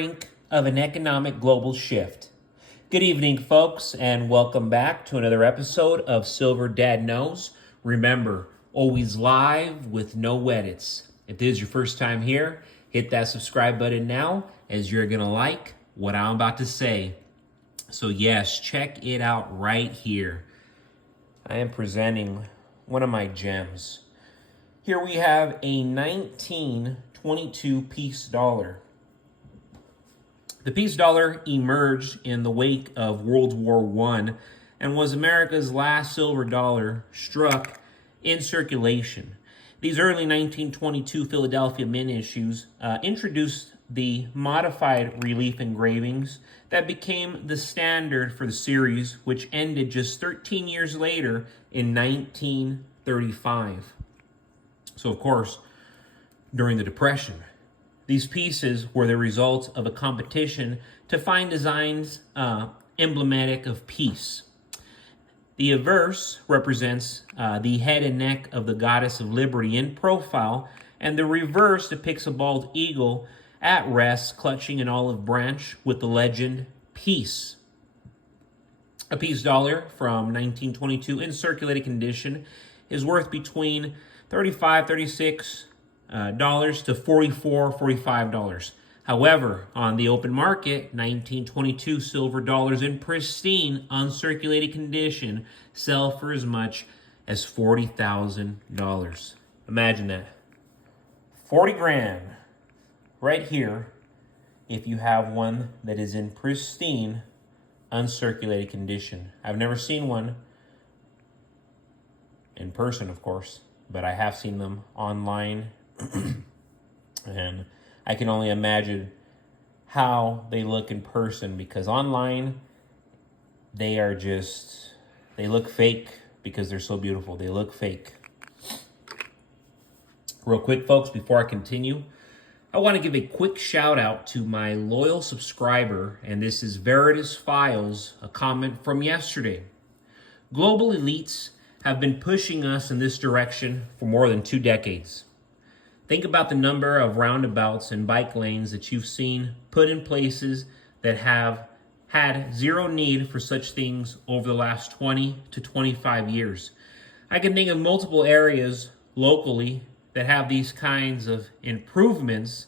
brink of an economic global shift. Good evening, folks, and welcome back to another episode of Silver Dad Knows. Remember, always live with no edits. If this is your first time here, hit that subscribe button now, as you're going to like what I'm about to say. So yes, check it out right here. I am presenting one of my gems. Here we have a 1922 peace dollar. The peace dollar emerged in the wake of World War I and was America's last silver dollar struck in circulation. These early 1922 Philadelphia Mint issues introduced the modified relief engravings that became the standard for the series, which ended just 13 years later in 1935. So, of course, during the Depression, these pieces were the result of a competition to find designs emblematic of peace. The obverse represents the head and neck of the goddess of liberty in profile, and the reverse depicts a bald eagle at rest clutching an olive branch with the legend, Peace. A peace dollar from 1922 in circulating condition is worth between $35, $36 to $44, $45. However, on the open market, 1922 silver dollars in pristine, uncirculated condition sell for as much as $40,000. Imagine that. 40 grand right here if you have one that is in pristine, uncirculated condition. I've never seen one in person, of course, but I have seen them online. And I can only imagine how they look in person, because online they look fake because they're so beautiful. They look fake. Real quick, folks, before I continue, I want to give a quick shout out to my loyal subscriber, and this is Veritas Files, a comment from yesterday. Global elites have been pushing us in this direction for more than 2 decades. Think about the number of roundabouts and bike lanes that you've seen put in places that have had zero need for such things over the last 20 to 25 years. I can think of multiple areas locally that have these kinds of improvements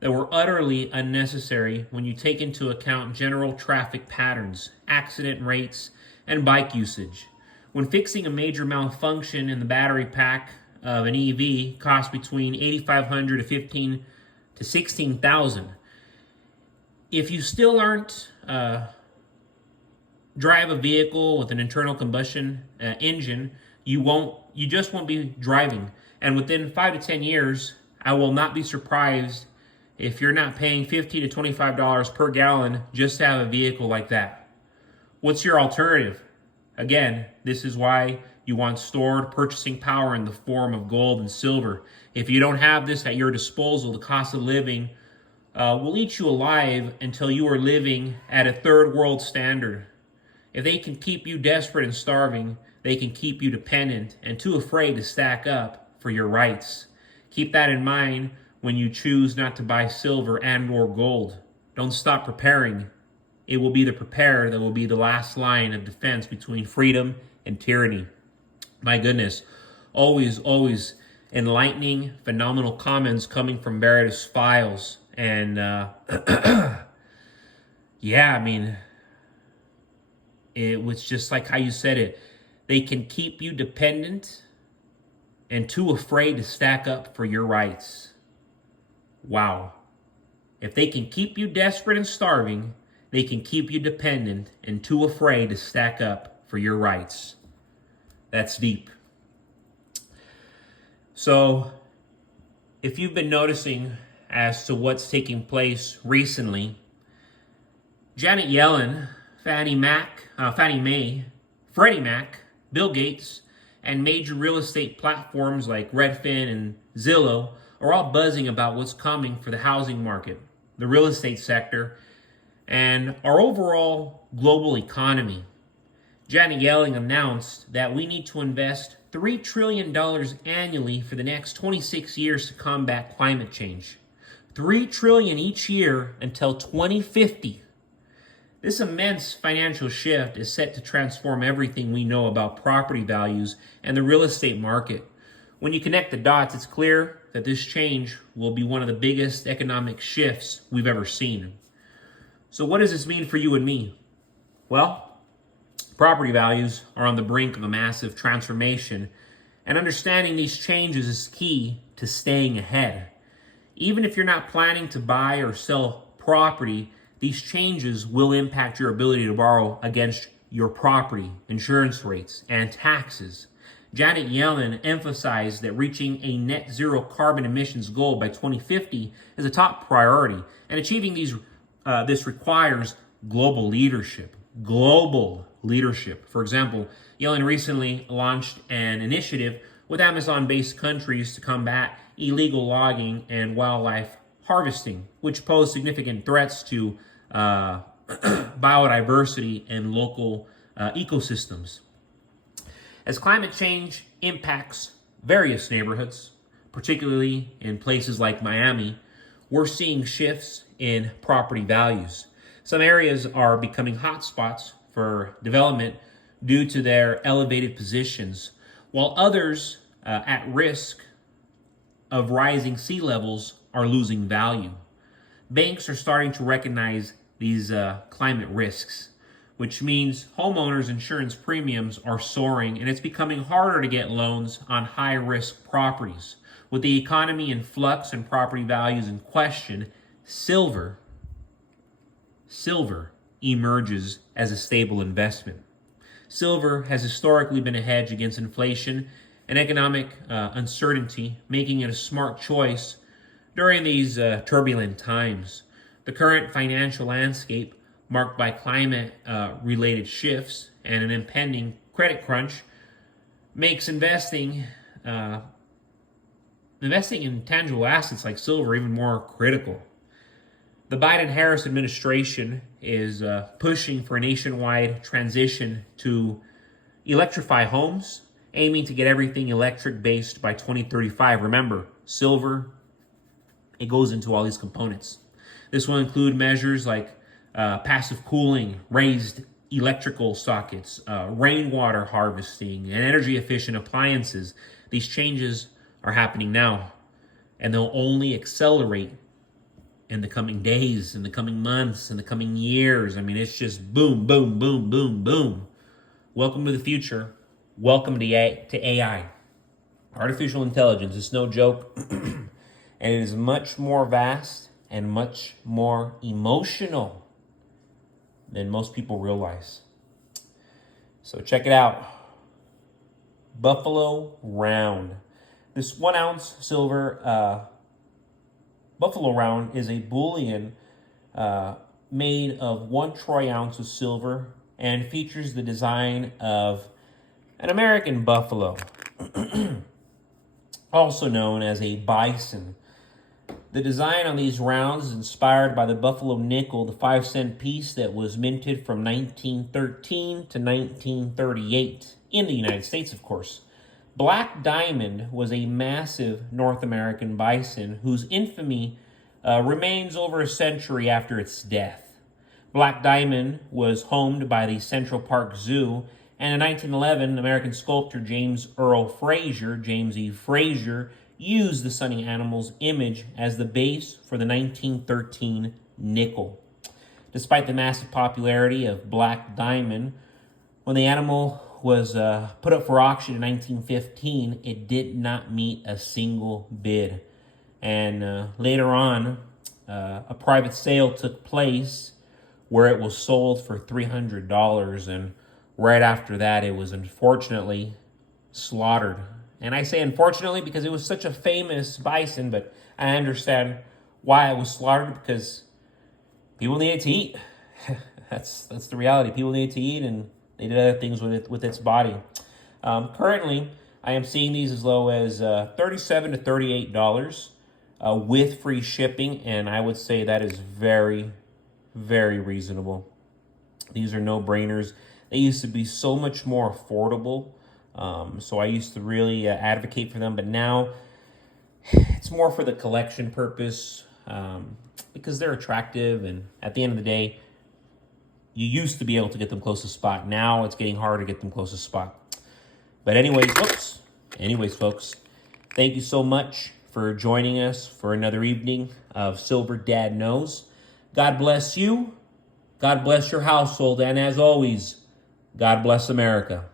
that were utterly unnecessary when you take into account general traffic patterns, accident rates, and bike usage. When fixing a major malfunction in the battery pack of an EV costs between $8,500 to $15,000 to $16,000. If you still aren't drive a vehicle with an internal combustion engine, you just won't be driving. And within 5 to 10 years, I will not be surprised if you're not paying $50 to $25 per gallon just to have a vehicle like that. What's your alternative? Again, this is why you want stored purchasing power in the form of gold and silver. If you don't have this at your disposal, the cost of living will eat you alive until you are living at a third world standard. If they can keep you desperate and starving, they can keep you dependent and too afraid to stack up for your rights. Keep that in mind when you choose not to buy silver and or gold. Don't stop preparing. It will be the prepared that will be the last line of defense between freedom and tyranny. My goodness, always enlightening, phenomenal comments coming from Veritas Files. And yeah, I mean, it was just like how you said it. They can keep you dependent and too afraid to stack up for your rights. Wow. If they can keep you desperate and starving, they can keep you dependent and too afraid to stack up for your rights. That's deep. So, if you've been noticing as to what's taking place recently, Janet Yellen, Fannie Mae, Freddie Mac, Bill Gates, and major real estate platforms like Redfin and Zillow are all buzzing about what's coming for the housing market, the real estate sector, and our overall global economy. Janet Yellen announced that we need to invest $3 trillion annually for the next 26 years to combat climate change. $3 trillion each year until 2050. This immense financial shift is set to transform everything we know about property values and the real estate market. When you connect the dots, it's clear that this change will be one of the biggest economic shifts we've ever seen. So what does this mean for you and me? Well, property values are on the brink of a massive transformation, and understanding these changes is key to staying ahead. Even if you're not planning to buy or sell property, these changes will impact your ability to borrow against your property, insurance rates, and taxes. Janet Yellen emphasized that reaching a net zero carbon emissions goal by 2050 is a top priority, and achieving this requires global leadership. Global leadership. For example, Yellen recently launched an initiative with Amazon-based countries to combat illegal logging and wildlife harvesting, which pose significant threats to biodiversity and local ecosystems. As climate change impacts various neighborhoods, particularly in places like Miami, we're seeing shifts in property values. Some areas are becoming hotspots for development due to their elevated positions, while others at risk of rising sea levels are losing value. Banks are starting to recognize these climate risks, which means homeowners' insurance premiums are soaring, and it's becoming harder to get loans on high-risk properties. With the economy in flux and property values in question, silver emerges as a stable investment. Silver has historically been a hedge against inflation and economic uncertainty, making it a smart choice during these turbulent times. The current financial landscape, marked by climate-related shifts and an impending credit crunch, makes investing in tangible assets like silver even more critical. The Biden-Harris administration is pushing for a nationwide transition to electrify homes, aiming to get everything electric-based by 2035. Remember, silver, it goes into all these components. This will include measures like passive cooling, raised electrical sockets, rainwater harvesting, and energy-efficient appliances. These changes are happening now, and they'll only accelerate in the coming days, in the coming months, in the coming years. I mean, it's just boom, boom, boom, boom, boom. Welcome to the future. Welcome to AI. Artificial intelligence is no joke, and it is much more vast and much more emotional than most people realize. So check it out. Buffalo Round. This 1 ounce silver Buffalo Round is a bullion made of 1 troy ounce of silver and features the design of an American buffalo, also known as a bison. The design on these rounds is inspired by the Buffalo nickel, the 5-cent piece that was minted from 1913 to 1938 in the United States, of course. Black Diamond was a massive North American bison whose infamy remains over a century after its death. Black Diamond was homed by the Central Park Zoo, and in 1911, American sculptor James Earl Fraser, James E. Fraser, used the sunny animal's image as the base for the 1913 nickel. Despite the massive popularity of Black Diamond, when the animal was put up for auction in 1915, it did not meet a single bid. And later on, a private sale took place where it was sold for $300. And right after that, it was unfortunately slaughtered. And I say unfortunately because it was such a famous bison, but I understand why it was slaughtered, because people needed to eat. That's the reality. People needed to eat, and they did other things with its body. Currently, I am seeing these as low as $37 to $38 with free shipping, and I would say that is very, very reasonable. These are no-brainers. They used to be so much more affordable, so I used to really advocate for them, but now it's more for the collection purpose. because they're attractive, and at the end of the day, you used to be able to get them close to spot. Now it's getting harder to get them close to spot. But anyways, folks, thank you so much for joining us for another evening of Silver Dad Knows. God bless you. God bless your household. And as always, God bless America.